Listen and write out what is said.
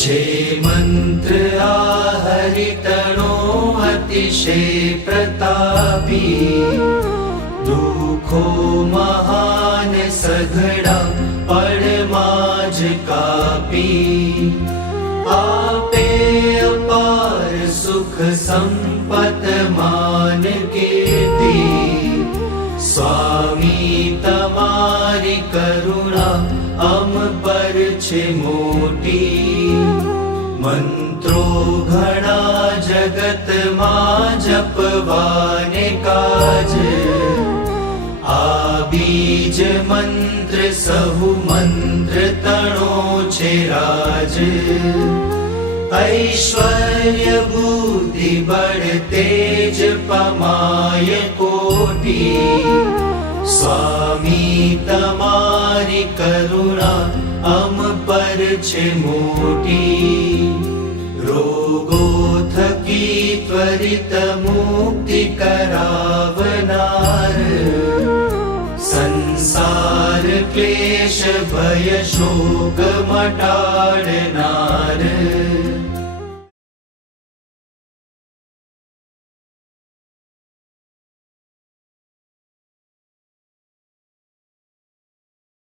જે મંત્ર आहरितणो अतिशय प्रतापी, दुखो महान सघड़ा पड़मां ज कापी। आपे अपार सुख संपत मान कीर्ति, स्वामी तमारी करुणा अम पर छे मोटी। मंत्रो घणा जगत मां जपवाने काज, आ बीज मंत्र सहु मंत्र तणो छे राज। ऐश्वर्य बुद्धि बळ तेज पमाय कोटि, स्वामी तमारी करुणा अम पर छे मोटी। रोगो थकी त्वरित मुक्ति करावनार, संसार क्लेश भय शोक मटाड़नार।